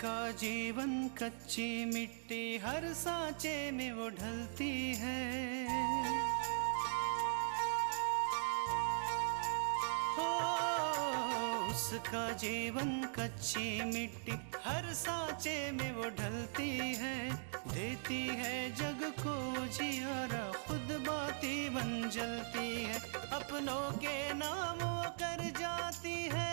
उसका जीवन कच्ची मिट्टी हर सांचे में वो ढलती है। हो उसका जीवन कच्ची मिट्टी हर सांचे में वो ढलती है। देती है जग को जियारा, खुद बाती बन जलती है। अपनों के नाम वो कर जाती है।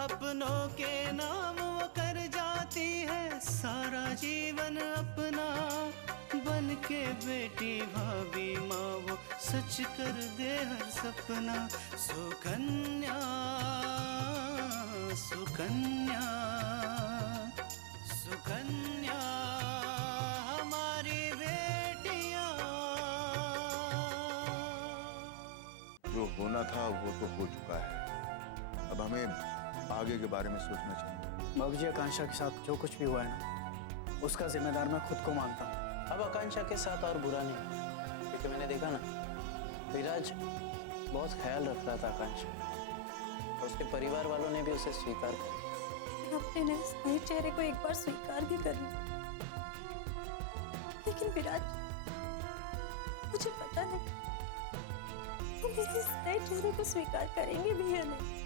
अपनों के नाम वो कर जाती है। सारा जीवन अपना बन के बेटी भाभी माँ वो सच कर दे हर सपना। सुकन्या सुकन्या सुकन्या हमारी बेटियाँ। जो होना था वो तो हो चुका है, अब हमें आगे के बारे में सोचना चाहिए। बाबूजी, आकांक्षा के साथ जो कुछ भी हुआ है ना, उसका जिम्मेदार मैं खुद को मानता हूँ। अब आकांक्षा के साथ और बुरा नहीं, क्योंकि मैंने देखा ना, विराज बहुत ख्याल रख रहा था आकांक्षा, और उसके परिवार वालों ने भी उसे स्वीकार किया। अपने नए चेहरे को एक बार स्वीकार भी कर लिया, लेकिन विराज, मुझे पता नहीं वो मेरे इस नए चेहरे को स्वीकार करेंगे भी या नहीं।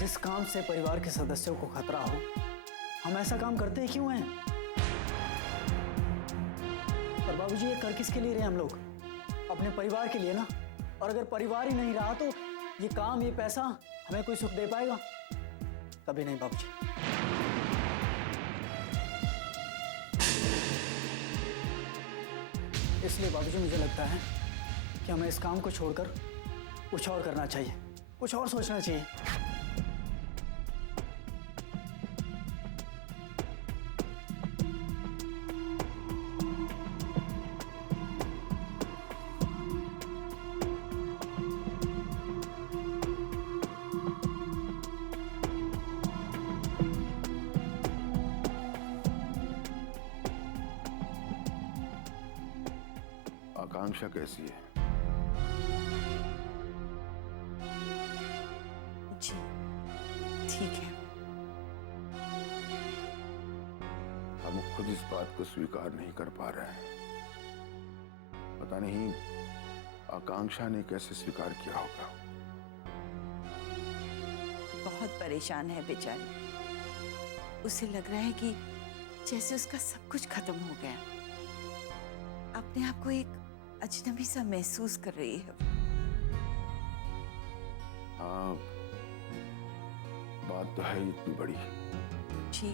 जिस काम से परिवार के सदस्यों को खतरा हो, हम ऐसा काम करते ही क्यों हैं? और बाबूजी, ये कर किसके लिए रहे हम लोग? अपने परिवार के लिए ना। और अगर परिवार ही नहीं रहा तो ये काम, ये पैसा हमें कोई सुख दे पाएगा? कभी नहीं बाबूजी। इसलिए बाबूजी, मुझे लगता है कि हमें इस काम को छोड़कर कुछ और करना चाहिए, कुछ और सोचना चाहिए। आकांक्षा कैसी है? जी ठीक है। हम खुद इस बात को स्वीकार नहीं कर पा रहे हैं। पता नहीं आकांक्षा ने कैसे स्वीकार किया होगा। बहुत परेशान है बेचारी। उसे लग रहा है कि जैसे उसका सब कुछ खत्म हो गया। अपने आप को एक अजनबी सा महसूस कर रही है। हाँ, बात तो है इतनी बड़ी। जी,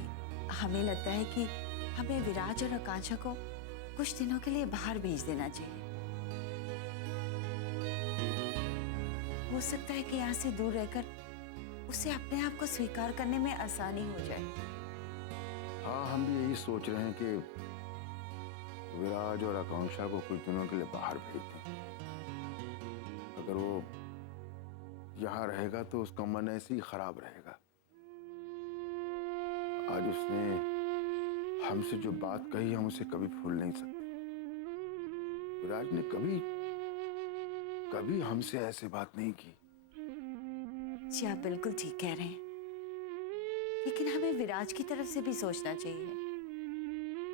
हमें लगता है कि हमें विराज और आकांक्षा को कुछ दिनों के लिए बाहर भेज देना चाहिए। हो सकता है कि यहाँ से दूर रहकर उसे अपने आप को स्वीकार करने में आसानी हो जाए। हाँ, हम भी यही सोच रहे हैं कि विराज और आकांक्षा को कुछ दिनों के लिए बाहर भेज दें। अगर वो यहाँ रहेगा तो उसका मन ऐसे ही खराब रहेगा। आज उसने हमसे जो बात कही, हम उसे कभी भूल नहीं सकते। विराज ने कभी हमसे ऐसे बात नहीं की। जी, आप बिल्कुल ठीक कह रहे हैं, लेकिन हमें विराज की तरफ से भी सोचना चाहिए।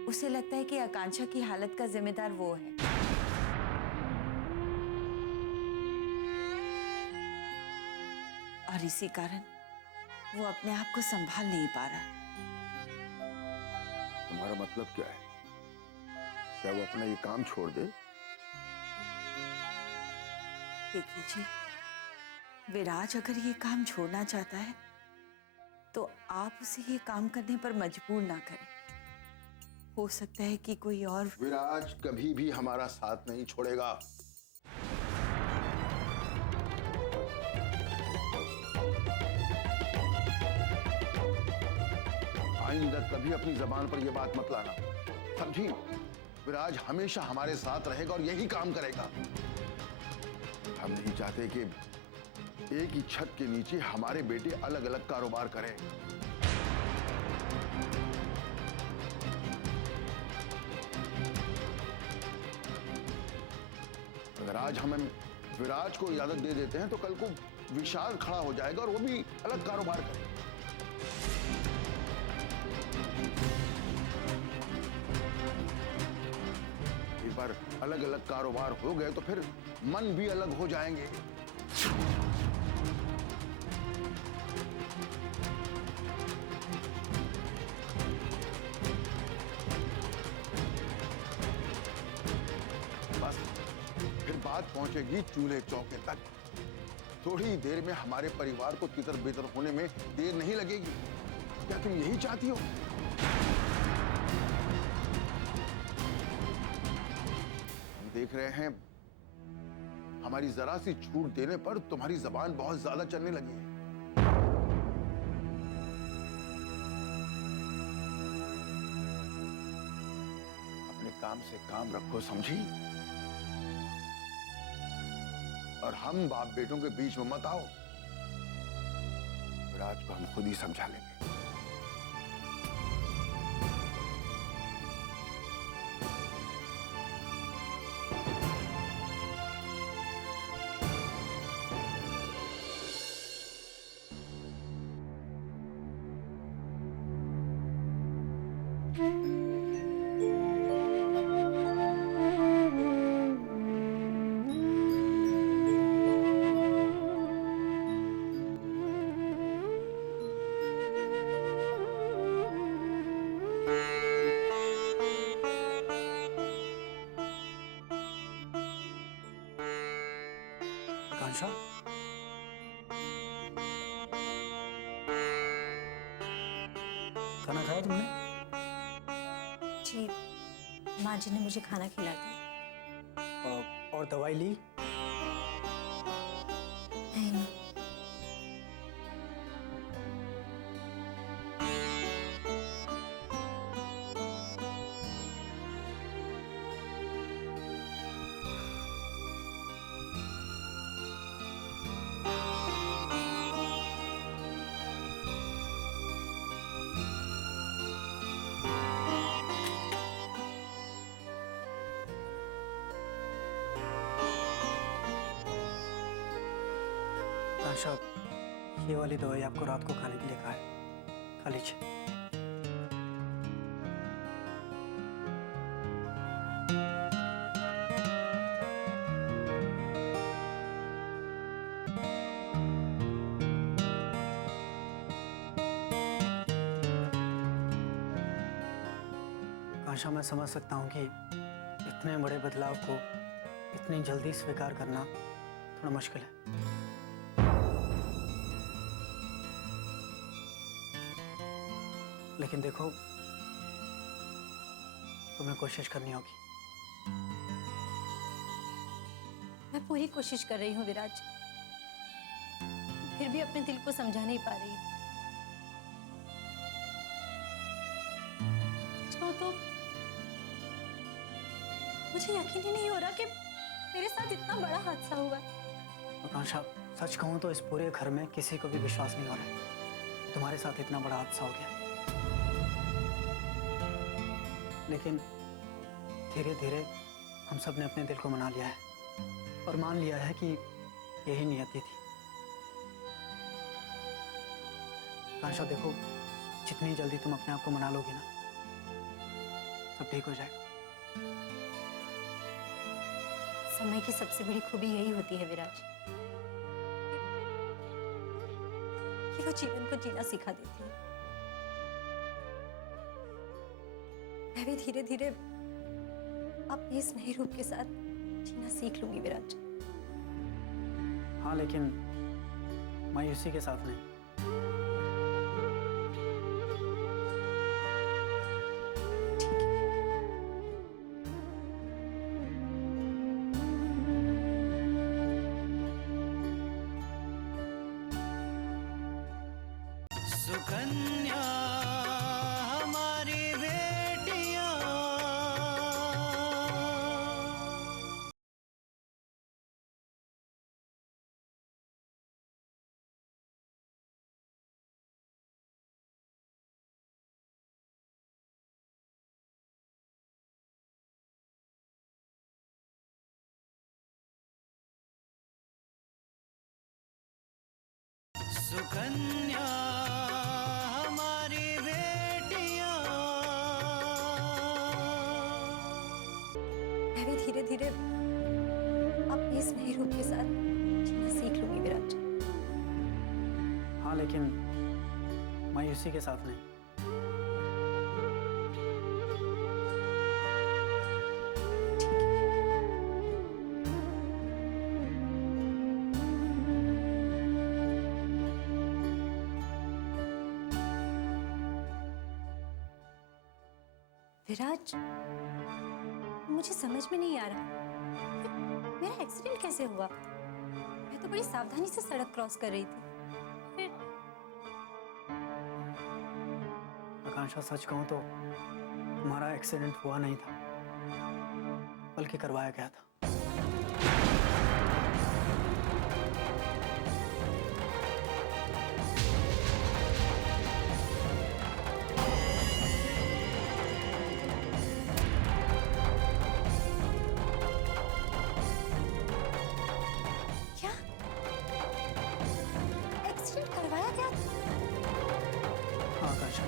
उसे लगता है कि आकांक्षा की हालत का जिम्मेदार वो है। और इसी कारण वो अपने आप को संभाल नहीं पा रहा। तुम्हारा मतलब क्या है? क्या वो अपना ये काम छोड़ दे? देखिए जी, विराज अगर ये काम छोड़ना चाहता है तो आप उसे ये काम करने पर मजबूर ना करें। हो सकता है कि कोई और। विराज कभी भी हमारा साथ नहीं छोड़ेगा। आइंदा कभी अपनी जबान पर यह बात मत लाना, समझी? विराज हमेशा हमारे साथ रहेगा और यही काम करेगा। हम नहीं चाहते कि एक ही छत के नीचे हमारे बेटे अलग अलग कारोबार करें। अगर आज हम विराज को इजाजत दे देते हैं तो कल को विशाल खड़ा हो जाएगा और वो भी अलग कारोबार करेगा। एक बार अलग अलग कारोबार हो गए तो फिर मन भी अलग हो जाएंगे। बस फिर बात पहुंचेगी चूल्हे चौके तक। थोड़ी देर में हमारे परिवार को तितर बितर होने में देर नहीं लगेगी। क्या तुम यही चाहती हो? हम देख रहे हैं हमारी जरा सी छूट देने पर तुम्हारी जबान बहुत ज्यादा चलने लगी है। अपने काम से काम रखो, समझी? और हम बाप बेटों के बीच में मत आओ। विराज को हम खुद ही समझा लेंगे। आकांक्षा, खाना खाया तुमने? जी, माँ जी ने मुझे खाना खिला दिया। और दवाई ली? नहीं। आकांक्षा, ये वाली दवाई आपको रात को खाने के लिए कहा है, खा लीजिए। आकांक्षा, मैं समझ सकता हूँ कि इतने बड़े बदलाव को इतनी जल्दी स्वीकार करना थोड़ा मुश्किल है। लेकिन देखो, तुम्हें कोशिश करनी होगी। मैं पूरी कोशिश कर रही हूँ विराज, फिर भी अपने दिल को समझा नहीं पा रही। तो मुझे यकीन ही नहीं हो रहा कि मेरे साथ इतना बड़ा हादसा हुआ है। आकांक्षा, सच कहूं तो इस पूरे घर में किसी को भी विश्वास नहीं हो रहा है तुम्हारे साथ इतना बड़ा हादसा हो गया। लेकिन धीरे धीरे हम सब ने अपने दिल को मना लिया है और मान लिया है कि यही नियति थी। आकांक्षा, देखो, जितनी जल्दी तुम अपने आप को मना लोगी ना, सब ठीक हो जाएगा। समय की सबसे बड़ी खूबी यही होती है विराज, कि वो जीवन को जीना सिखा देती है। मैं भी धीरे धीरे अपने इस नए रूप के साथ जीना सीख लूंगी विराज। हाँ, लेकिन मैं उसी के साथ नहीं। सुकन्या हमारी बेटियां। सुकन्या हमारी बेटियां। मैं भी धीरे धीरे अपने इस नए रूप के साथ जीना सीख लूंगी विराज। हाँ, लेकिन मैं उसी के साथ नहीं। विराज, मुझे समझ में नहीं आ रहा मेरा एक्सीडेंट कैसे हुआ। मैं तो बड़ी सावधानी से सड़क क्रॉस कर रही थी। फिर आकांक्षा, सच कहूं तो तुम्हारा एक्सीडेंट हुआ नहीं था, बल्कि करवाया गया था। क्या एक्सीडेंट करवाया गया था? हाँ आकांक्षा,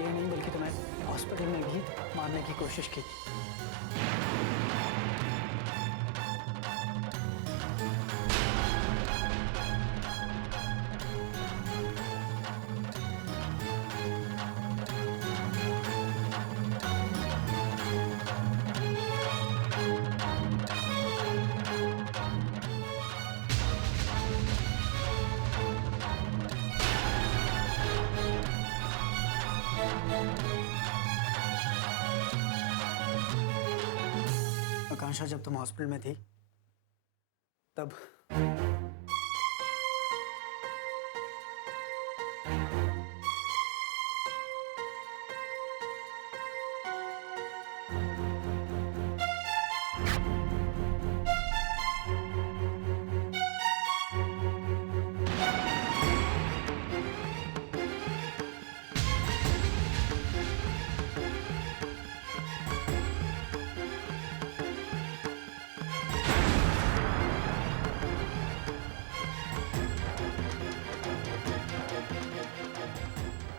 ये नहीं बल्कि तुम्हें हॉस्पिटल में भी मारने की कोशिश की थी। आकांक्षा, जब तुम हॉस्पिटल में थी तब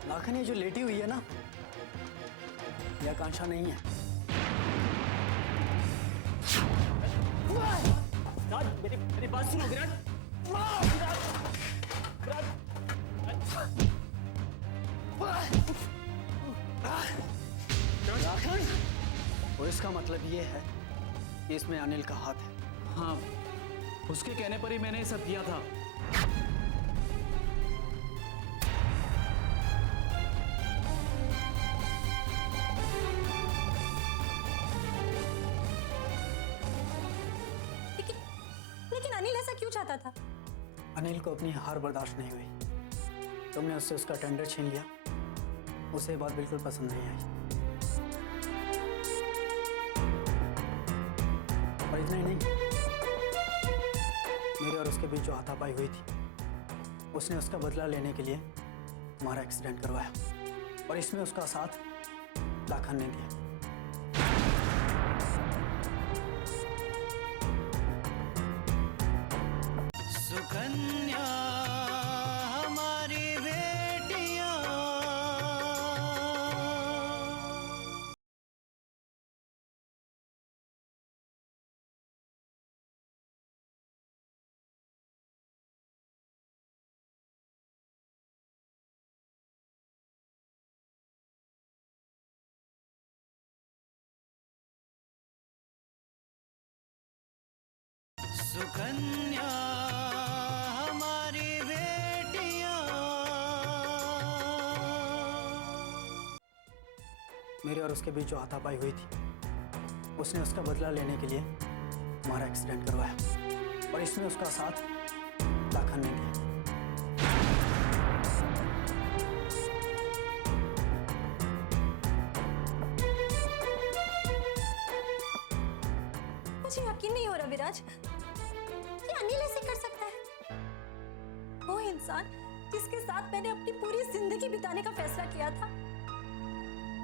लाखन, ये जो लेटी हुई है ना, ये आकांक्षा नहीं है। मेरी बात सुनो विराट। लाखन, तो इसका मतलब ये है कि इसमें अनिल का हाथ है। हाँ, उसके कहने पर ही मैंने ये सब किया था। लेकिन लेकिन अनिल ऐसा क्यों चाहता था? अनिल को अपनी हार बर्दाश्त नहीं हुई। तुमने उससे उसका टेंडर छीन लिया। उसे ये बात बिल्कुल पसंद नहीं आई। और इतना ही नहीं, मेरे और उसके बीच जो हाथापाई हुई थी, उसने उसका बदला लेने के लिए तुम्हारा एक्सीडेंट करवाया, और इसमें उसका साथ लाखन ने दिया। सुकन्या हमारी बेटियां। सुकन्या मेरे और उसके बीच जो हाथापाई हुई थी, उसने उसका बदला लेने के लिए हमारा एक्सीडेंट करवाया और इसमें उसका साथ लाखन ने दिया। मुझे यकीन नहीं हो रहा विराज, ये अनिल ऐसे कर सकता है। वो इंसान जिसके साथ मैंने अपनी पूरी जिंदगी बिताने का फैसला किया था,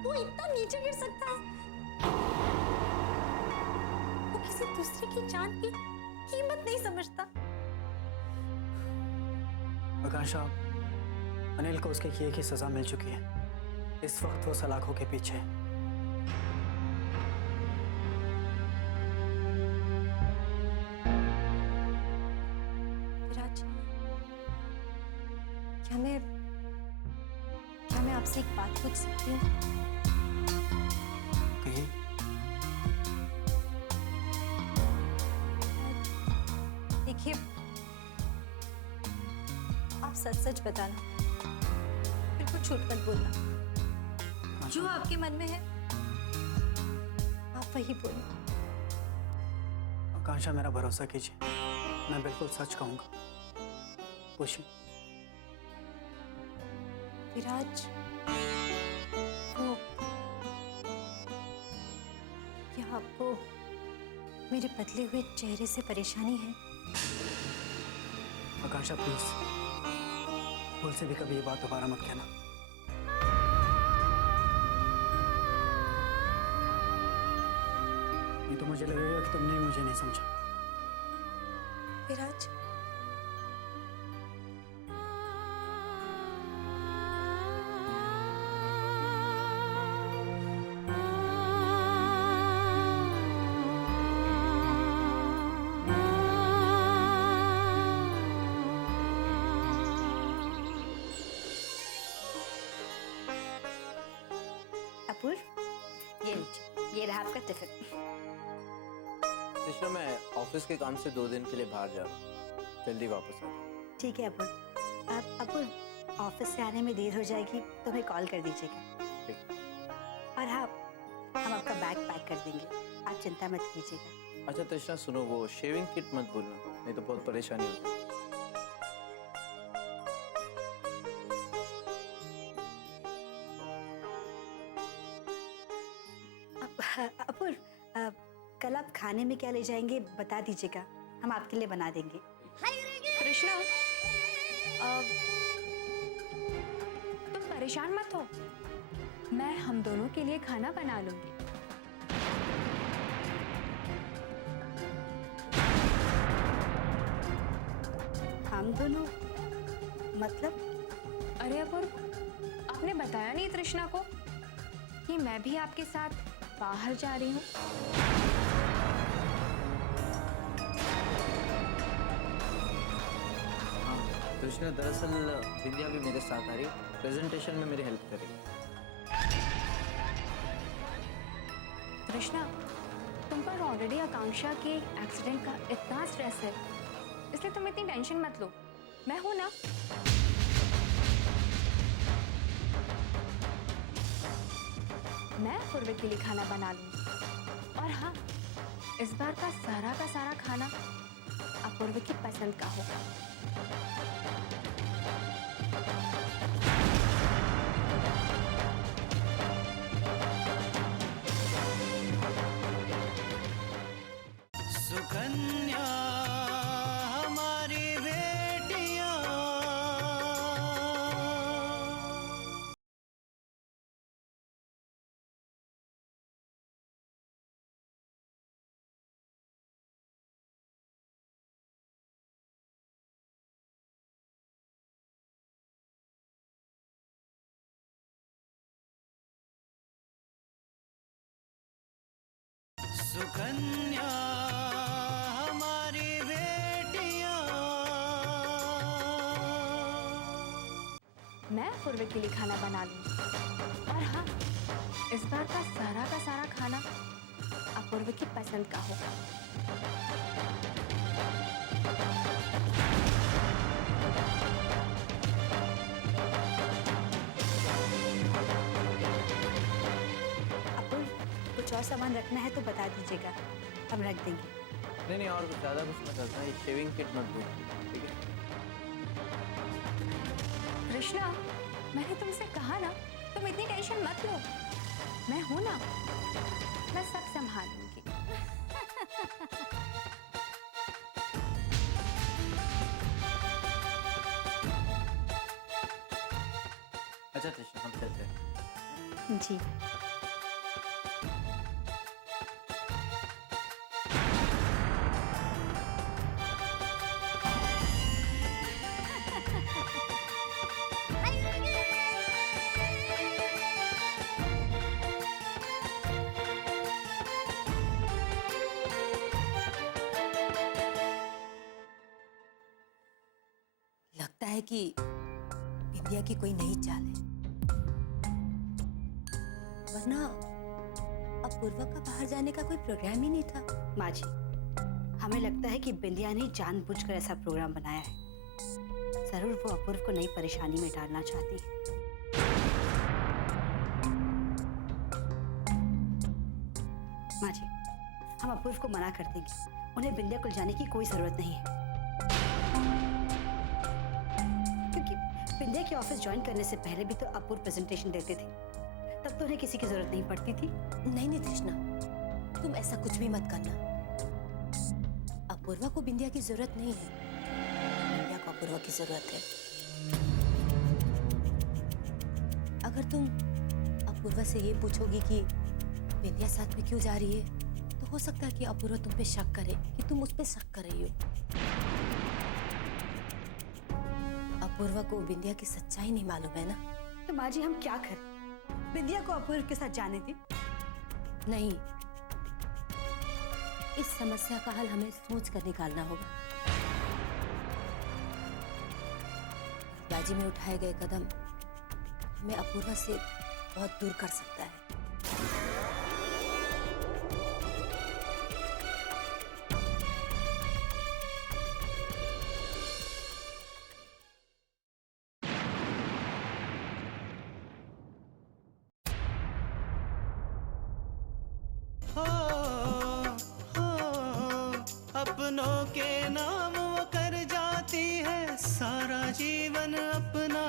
वो इतना नीचे गिर सकता है। वो किसी दूसरे की जान की कीमत नहीं समझता। आकांक्षा, अनिल को उसके किए की सजा मिल चुकी है। इस वक्त वो सलाखों के पीछे है। विराज, क्या मैं आपसे एक बात पूछ सकती हूँ? कहिए। देखिए, आप सच सच बताना, बिल्कुल झूठ मत बोलना। जो आपके मन में है आप वही बोलो। आकांक्षा, मेरा भरोसा कीजिए, मैं बिल्कुल सच कहूंगा। पूछिए। विराज, वो क्या आपको मेरे बदले हुए चेहरे से परेशानी है? आकांक्षा प्लीज, भूल से भी कभी ये बात दोबारा मत कहना। नहीं तो मुझे लगेगा कि तुमने मुझे नहीं समझा। विराज, अपूर्व, ये लीजिए, ये रहा आपका टिफिन। कृष्णा, मैं ऑफिस के काम से 2 दिन के लिए बाहर जा रहा हूँ, जल्दी वापस आ जाऊँ। ठीक है अपूर्व। आप अपूर्व, ऑफिस से आने में देर हो जाएगी तो हमें कॉल कर दीजिएगा। ठीक। और हाँ, हम आपका बैग पैक कर देंगे, आप चिंता मत कीजिएगा। अच्छा तृष्णा, सुनो, वो शेविंग किट मत भूलना, नहीं तो बहुत परेशानी होगी। अपूर्व, कल आप खाने में क्या ले जाएंगे बता दीजिएगा, हम आपके लिए बना देंगे। कृष्णा, तुम परेशान मत हो, मैं हम दोनों के लिए खाना बना लूंगी। हम दोनों मतलब? अरे अपूर्व, आपने बताया नहीं तृष्णा को कि मैं भी आपके साथ बाहर जा रही हूँ। कृष्णा, दरअसल विद्या भी मेरे साथ आ रही है, प्रेजेंटेशन में मेरी हेल्प करेगी। तृष्णा, तुम पर ऑलरेडी आकांक्षा के एक्सीडेंट का इतना स्ट्रेस है, इसलिए तुम इतनी टेंशन मत लो, मैं हूं ना। मैं पूर्वी के लिए खाना बना लूंगी, और हाँ, इस बार का सारा खाना अपूर्व की पसंद का होगा। सुकन्या हमारी बेटियां, सुकन्या हमारी बेटियां। मैं पूर्वी के लिए खाना बना लूंगी, और हाँ, इस बार का सारा खाना अपूर्व की पसंद का होगा। और सामान रखना है तो बता दीजिएगा, हम रख देंगे। नहीं और कुछ ज़्यादा कुछ मत रखना, ये शेविंग किट मत दो, ठीक है? कृष्णा, मैंने तुमसे कहा ना, तुम इतनी टेंशन मत लो, मैं हूं ना, मैं सब संभाल लूंगी। अच्छा कृष्णा, हम चलते हैं। जी। लगता है कि बिंदिया की कोई नई चाल है, वरना अपूर्वा का बाहर जाने का कोई प्रोग्राम ही नहीं था। माँ जी, हमें लगता है कि बिंदिया ने जानबूझकर ऐसा प्रोग्राम बनाया है। जरूर वो अपूर्व को नई परेशानी में डालना चाहती है। माँ जी, हम अपूर्व को मना कर देंगे, उन्हें बिंदिया को जाने की कोई जरूरत नहीं है। क्योंकि बिंदिया के ऑफिस ज्वाइन करने से पहले भी तो अपूर्व प्रेजेंटेशन देते थे, तब तो उन्हें किसी की जरूरत नहीं पड़ती थी। नहीं कृष्णा, तुम ऐसा कुछ भी मत करना। अपूर्वा को बिंदिया की जरूरत नहीं है, बिंदिया को अपूर्वा की जरूरत है। अगर तुम अपूर्वा से ये पूछोगी कि बिंदिया साथ में क्यों जा रही है, तो हो सकता है कि अपूर्वा तुम पे शक करे कि तुम उस पे शक कर रही हो। अपूर्वा को बिंदिया की सच्चाई नहीं मालूम है ना। तो माँ जी, हम क्या करें? बिंदिया को अपूर्व के साथ जाने दें? नहीं, इस समस्या का हल हमें सोच कर निकालना होगा। बाजी में उठाए गए कदम हमें अपूर्वा से बहुत दूर कर सकता है। अपनों के नाम वो कर जाती है सारा जीवन अपना,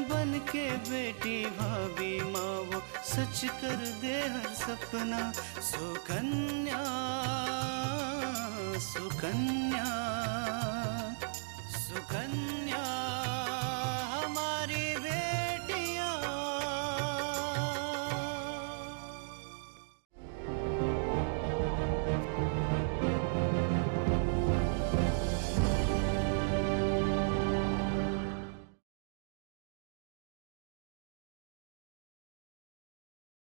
बन के बेटी भाभी माँ वो सच कर दे हर सपना। सुकन्या